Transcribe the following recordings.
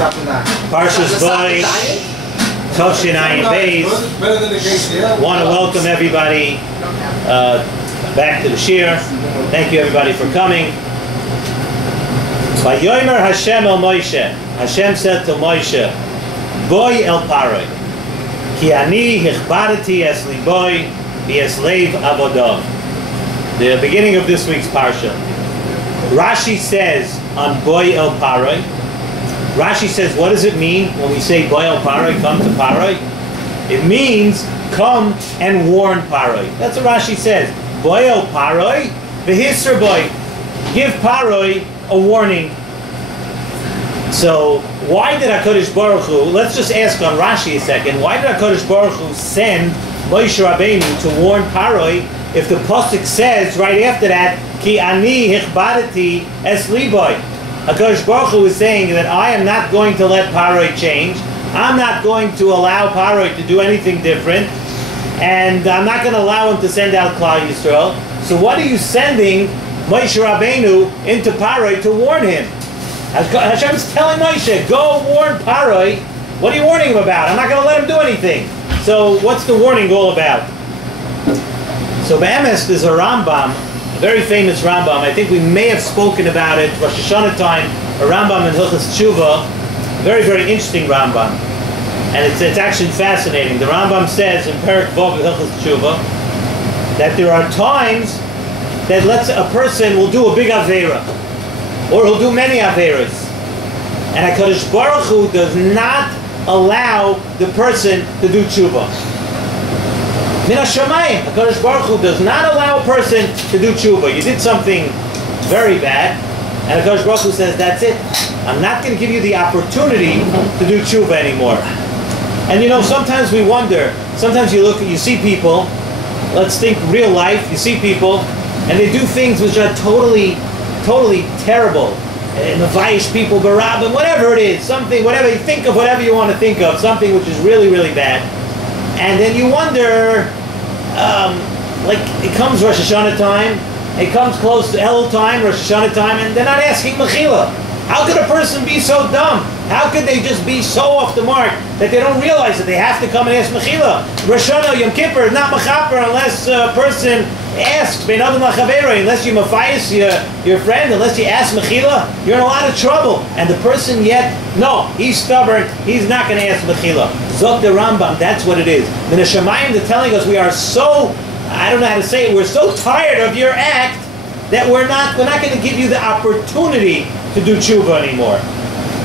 Parshas Boy, Toshin Ayin Beis. Want to welcome everybody back to the Shiur. Thank you everybody for coming. Vayomer Hashem el Moshe. Hashem said to Moshe, Boy el Paroi, Ki ani hichbadati es liboy v'es leiv avodav. The beginning of this week's parsha. Rashi says on Boy el Paroi. Rashi says, what does it mean when we say Boy el Paroi, come to Paroi? It means come and warn Paroi. That's what Rashi says. Boy el Paroi, v'hisr boy. Give Paroi a warning. So why did HaKadosh Baruch Hu, let's just ask on Rashi a second, why did HaKadosh Baruch Hu send Moshe Rabbeinu to warn Paroi if the pasuk says right after that, Ki ani hichbadati es liboy? HaKadosh Baruch Hu is saying that I am not going to let Paroi change. I'm not going to allow Paroi to do anything different. And I'm not going to allow him to send out Klal Yisrael. So what are you sending Moshe Rabbeinu into Paroi to warn him? Hashem's telling Moshe, go warn Paroi. What are you warning him about? I'm not going to let him do anything. So what's the warning all about? So Be'emes, there's a Rambam, a very famous Rambam. I think we may have spoken about it Rosh Hashanah time, a Rambam in Hilchos Tshuva. Very, very interesting Rambam. And it's actually fascinating. The Rambam says in Perek Vav of Hilchos Tshuva that there are times that a person will do a big Aveira, or he'll do many Aveiras. And HaKadosh Baruch Hu does not allow the person to do Tshuva. Min HaShamayim, HaKadosh Baruch Hu does not allow a person to do Tshuva. You did something very bad, and HaKadosh Baruch Hu says, that's it. I'm not going to give you the opportunity to do Tshuva anymore. And you know, sometimes we wonder, sometimes you see people, let's think real life, you see people, and they do things which are totally terrible. Mavayish people, barab, whatever it is, something, whatever you think of, whatever you want to think of, something which is really, really bad. And then you wonder, like it comes Rosh Hashanah time, it comes close to Elul time, Rosh Hashanah time, and they're not asking Mechila. How could a person be so dumb? How could they just be so off the mark that they don't realize that they have to come and ask Mechila? Rosh Hashanah, Yom Kippur is not Mechaper unless a person asks, unless you mafayis your friend, unless you ask Mechila, you're in a lot of trouble. And the person yet, no, he's stubborn, he's not going to ask Mechila. Zok the Rambam, that's what it is. Min HaShamayim, they're telling us we are so, I don't know how to say it, we're so tired of your act that we're not going to give you the opportunity to do tshuva anymore.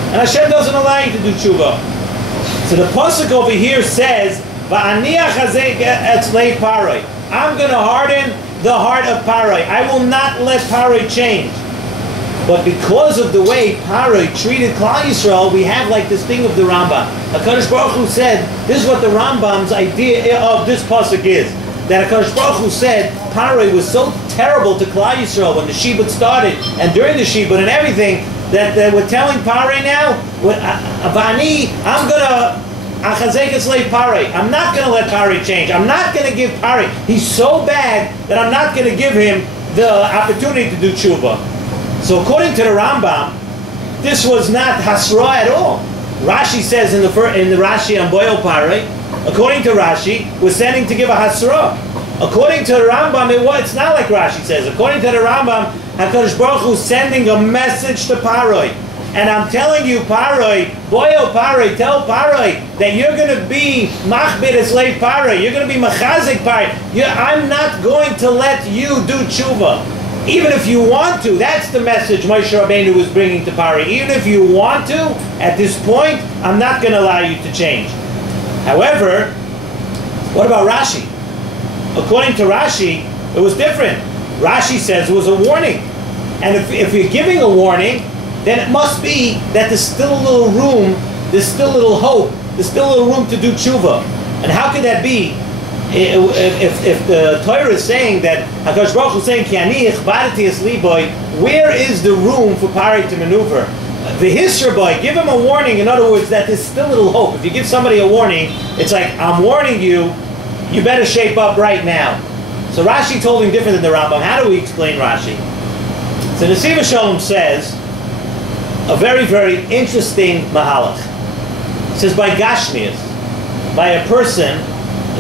And Hashem doesn't allow you to do tshuva. So the pasuk over here says, "Va'aniach hazeh etzlei Paroi." I'm going to harden the heart of Paroi. I will not let Paroi change. But because of the way Paroi treated Klal Yisrael, we have like this thing of the Rambam. HaKadosh Baruch Hu said, this is what the Rambam's idea of this pasuk is. That HaKadosh Baruch Hu said Paroi was so terrible to Klal Yisrael when the Shibud started and during the Shibud and everything that we're telling Paroi now, I'm going to I'm not going to let Paroi change. I'm not going to give Paroi. He's so bad that I'm not going to give him the opportunity to do tshuva. So according to the Rambam, this was not hasra at all. Rashi says in the Rashi on Boy el Paroi, according to Rashi, we're sending to give a hasra. According to the Rambam, it's not like Rashi says. According to the Rambam, HaKadosh Baruch Hu is sending a message to Paroi. And I'm telling you, Paroi, Boy el Paroi, tell Paroi that you're going to be machbid eslei Paroi. You're going to be machazik Paroi. I'm not going to let you do tshuva. Even if you want to, that's the message Moshe Rabbeinu was bringing to Paroi. Even if you want to, at this point, I'm not going to allow you to change. However, what about Rashi? According to Rashi, it was different. Rashi says it was a warning. And if you're giving a warning, then it must be that there's still a little room, there's still a little hope, there's still a little room to do tshuva. And how could that be? If the Torah is saying that HaKadosh Baruch Hu is saying, Ki ani ichbadati es liboy, where is the room for Paroi to maneuver? The hisra boy, give him a warning. In other words, that there's still a little hope. If you give somebody a warning, it's like, I'm warning you, you better shape up right now. So Rashi told him different than the Rambam. How do we explain Rashi? So Nesivas Shalom says a very, very interesting mahalach. It says by Gashmias, by a person,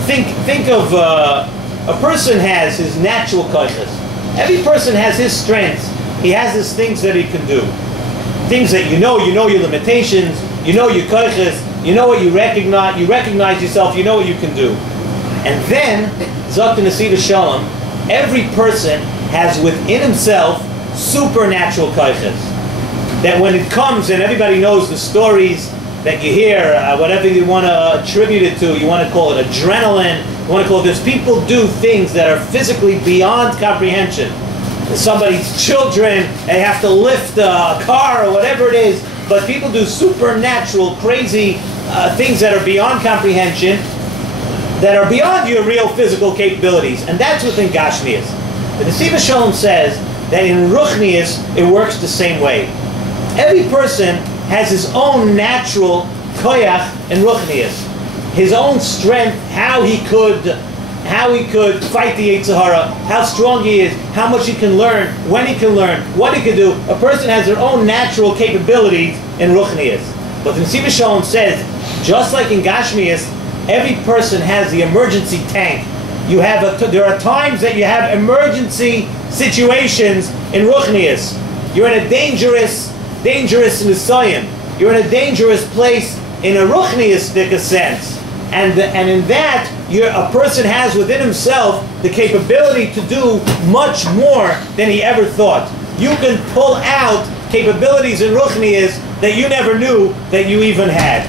think of a person has his natural koiches. Every person has his strengths. He has his things that he can do. Things that you know your limitations, you know your koiches, you know what you recognize yourself, you know what you can do. And then, Zok Nesivas Shalom, every person has within himself supernatural koiches. That when it comes, and everybody knows the stories that you hear, whatever you want to attribute it to, you want to call it adrenaline, you want to call it this, people do things that are physically beyond comprehension. Somebody's children, they have to lift a car or whatever it is, but people do supernatural, crazy things that are beyond comprehension, that are beyond your real physical capabilities, and that's within Gashmias. The Nesivas Shalom says that in Ruchnias, it works the same way. Every person has his own natural koyach in Ruchnias, his own strength, how he could fight the Yetzer Hara, how strong he is, how much he can learn, when he can learn, what he can do. A person has their own natural capabilities in Ruchnias. But the Nesivas Shalom says, just like in Gashmias, every person has the emergency tank. There are times that you have emergency situations in Ruchnias. You're in a dangerous Nisayim. You're in a dangerous place in a Ruchniistic sense. And in that, a person has within himself the capability to do much more than he ever thought. You can pull out capabilities in Ruchnias that you never knew that you even had.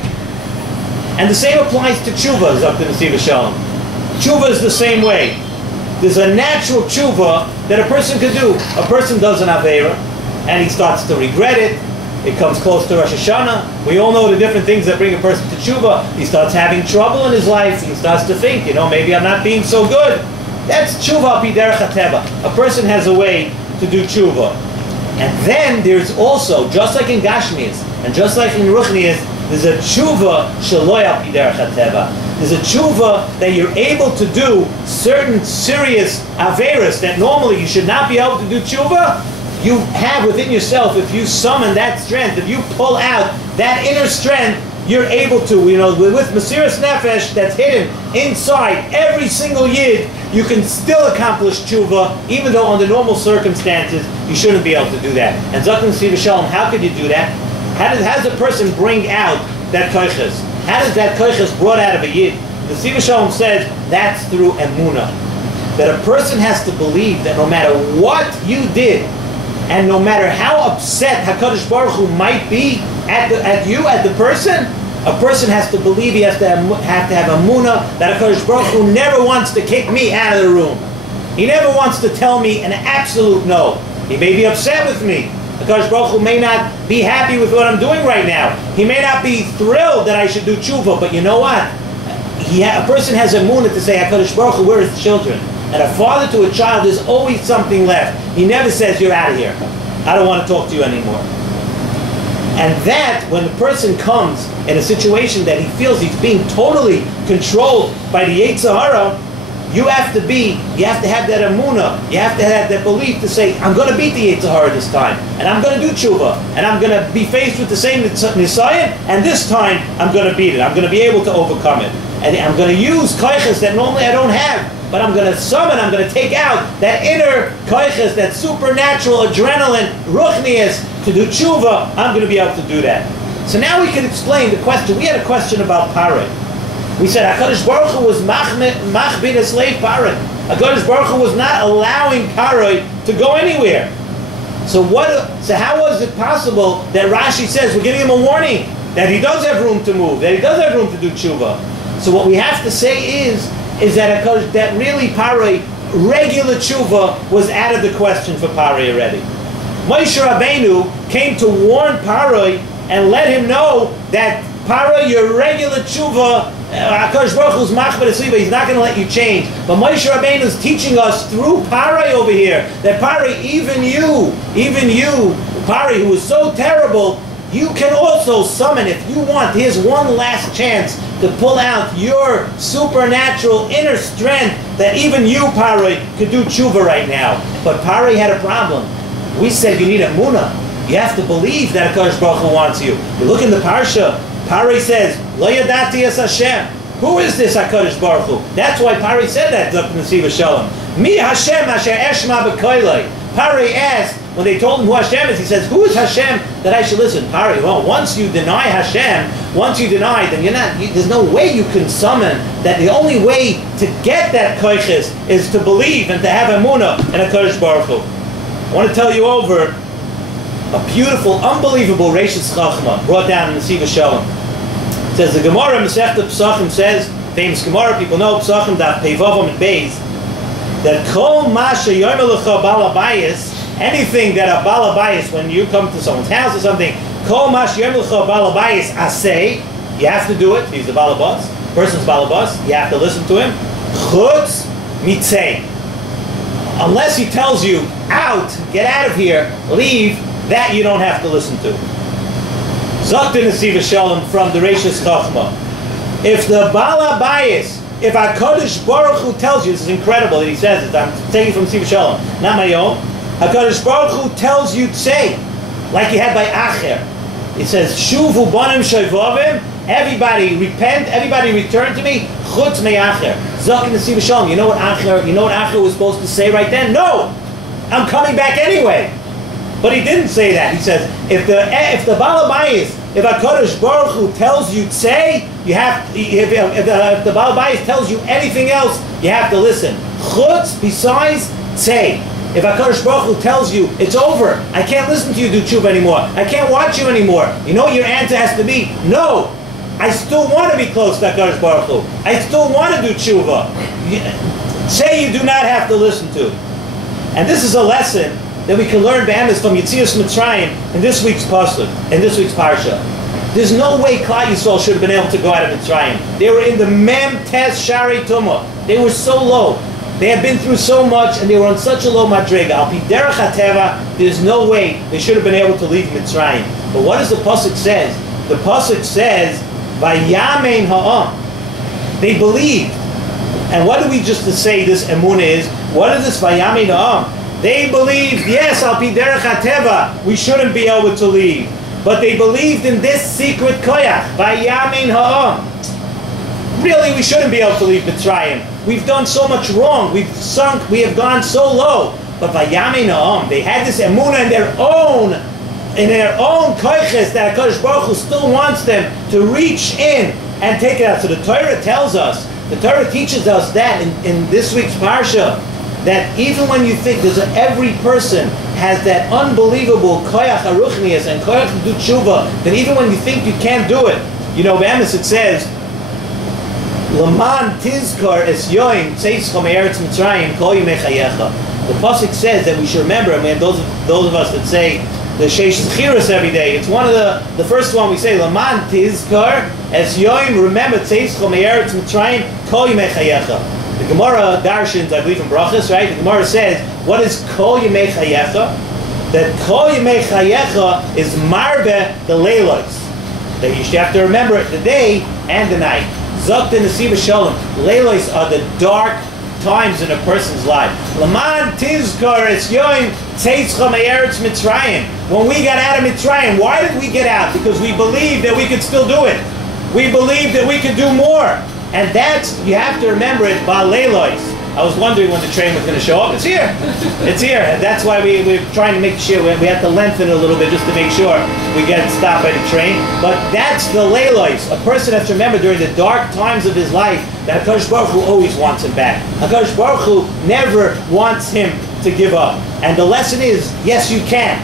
And the same applies to tshuva, Zok Nesivas Shalom. Tshuva is the same way. There's a natural tshuva that a person can do. A person does an aveira, and he starts to regret it. It comes close to Rosh Hashanah. We all know the different things that bring a person to tshuva. He starts having trouble in his life. He starts to think, maybe I'm not being so good. That's tshuva al pi derech hateva. A person has a way to do tshuva. And then there's also, just like in Gashmias, and just like in Ruchnias, there's a tshuva shaloi al pi derech hateva. There's a tshuva that you're able to do certain serious averas that normally you should not be able to do tshuva. You have within yourself, if you summon that strength, if you pull out that inner strength, you're able to, with Mesiras Nefesh that's hidden inside every single yid, you can still accomplish tshuva, even though under normal circumstances, you shouldn't be able to do that. And Zok Nesivas Shalom, how could you do that? How does a person bring out that koiches? How does that koiches brought out of a yid? The Nesivas Shalom says that's through emunah. That a person has to believe that no matter what you did, and no matter how upset HaKadosh Baruch Hu might be at the person, a person has to believe, he has to have emunah that HaKadosh Baruch Hu never wants to kick me out of the room. He never wants to tell me an absolute no. He may be upset with me. HaKadosh Baruch Hu may not be happy with what I'm doing right now. He may not be thrilled that I should do tshuva, but you know what? A person has emunah to say, HaKadosh Baruch Hu, we're his children. And a father to a child, there's always something left. He never says, you're out of here. I don't want to talk to you anymore. And that, when the person comes in a situation that he feels he's being totally controlled by the Yetzer Hara, you have to have that emunah, you have to have that belief to say, I'm going to beat the Yetzer Hara this time, and I'm going to do tshuva, and I'm going to be faced with the same nisayim, and this time I'm going to beat it. I'm going to be able to overcome it. And I'm going to use koiches that normally I don't have, but I'm going to summon, I'm going to take out that inner koiches, that supernatural adrenaline, ruchnias, to do tshuva. I'm going to be able to do that. So now we can explain the question. We had a question about Paroi. We said HaKadosh Baruch Hu was machbid a slave Paroi. HaKadosh Baruch Hu was not allowing Paroi to go anywhere. So how was it possible that Rashi says we're giving him a warning that he does have room to move, that he does have room to do tshuva? So what we have to say is that really Paroi, regular tshuva, was out of the question for Paroi already. Moshe Rabbeinu came to warn Paroi and let him know that Paroi, your regular tshuva, HaKadosh Baruch Hu's machbed esliba, he's not going to let you change. But Moshe Rabbeinu is teaching us through Paroi over here that Paroi, even you, Paroi, who is so terrible, you can also summon, if you want, here's one last chance to pull out your supernatural inner strength that even you, Paroi, could do tshuva right now. But Paroi had a problem. We said you need emunah. You have to believe that HaKadosh Baruch Hu wants you. You look in the Parsha, Paroi says, Lo yadati es Hashem. Who is this HaKadosh Baruch Hu? That's why Paroi said that, Dr. Nesivas Shalom. Mi Hashem asher eshma b'koiloi. Paroi asked, when they told him who Hashem is, he says, who is Hashem that I should listen? Paroi, well, once you deny Hashem, then there's no way you can summon that. The only way to get that koiches is to believe and to have emunah in HaKadosh Baruch Hu. I want to tell you over a beautiful, unbelievable Reishis Chachma brought down in Nesivas Shalom. It says the Gemara Masechta Pesachim says, famous Gemara, people know Pesachim Daf Peivavam and Beis, that Kol Masha Yoimelecha Balabayis, anything that a Balabayis, when you come to someone's house or something, Kol Masha Yoimelecha Balabayis Asay, you have to do it. He's the Balabas, person's Balabas, you have to listen to him. Chutz Mitzei, unless he tells you out, get out of here, leave, that you don't have to listen to. Zakta Nesivas Shalom from the Reishis Chachma. If the Bala Bayis, if HaKadosh Baruch Hu tells you, this is incredible that he says it, I'm taking from Nesivas Shalom, not my own. HaKadosh Baruch Hu tells you to say, like he had by Acher. It says, Shuvu Bonim Shoivovim, everybody repent, everybody return to me, Chutz Me'acher. Zakta Nesivas Shalom. You know what Acher was supposed to say right then? No! I'm coming back anyway. But he didn't say that. He says, if the Balabayis, if HaKadosh Baruch Hu tells you say, you have. If the Balabayis tells you anything else, you have to listen. Chutz, besides, say. If HaKadosh Baruch Hu tells you it's over, I can't listen to you do tshuva anymore, I can't watch you anymore, you know what your answer has to be? No, I still want to be close to HaKadosh Baruch Hu. I still want to do tshuva. Say you do not have to listen to. And this is a lesson that we can learn be'emes from Yetzias Mitzrayim in this week's Pasuk, in this week's Parsha. There's no way Klal Yisrael should have been able to go out of Mitzrayim. They were in the Mem Tes Shari Tumah. They were so low. They had been through so much, and they were on such a low madrega. Al pi derech hateva, there's no way they should have been able to leave Mitzrayim. But what does the Pasuk says? The Pasuk says, Vayamein ha'am. They believed. And what do we just to say this emunah is? What is this Vayamein ha'am? They believed, yes, al pi derech hateva, we shouldn't be able to leave. But they believed in this secret koyach, Vayamein ha'am. Really, we shouldn't be able to leave Mitzrayim. We've done so much wrong. We've sunk. We have gone so low. But Vayamein ha'am, they had this emunah in their own koyches that HaKadosh Baruch Hu still wants them to reach in and take it out. So the Torah tells us, the Torah teaches us that in this week's Parsha, that even when you think every person has that unbelievable koyach haruchnius and koyach to do tshuva, that even when you think you can't do it, you know, Be'emes it says, Laman tizkar es yoim tzeischa me'eretz Mitzrayim kol yimei chayecha. The pasuk says that we should remember, and we have those of us that say the Shiur Nesivas every day. It's one of the first one we say, Laman tizkar es yoim, remember tzeischa me'eretz Mitzrayim kol yimei chayecha. The Gemara darshins, I believe in Brachas, right? The Gemara says, what is kol yimei chayecha? That kol yimei chayecha is marbe the leilos. That you should have to remember it the day and the night. Zakta Nesivas Shalom. Leilos are the dark times in a person's life. Laman tizkar es yoim tzeischa me'eretz Mitzrayim. When we got out of Mitzrayim, why did we get out? Because we believed that we could still do it. We believed that we could do more. And that's, you have to remember it, Ba'leilos. I was wondering when the train was going to show up. It's here. It's here. And that's why we're trying to make sure, we have to lengthen it a little bit just to make sure we get stopped by the train. But that's the Leilos. A person has to remember during the dark times of his life that HaKadosh Baruch Hu always wants him back. HaKadosh Baruch Hu never wants him to give up. And the lesson is, yes, you can.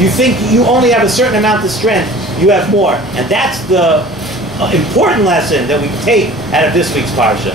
You think you only have a certain amount of strength. You have more. And that's the important lesson that we take out of this week's Parsha.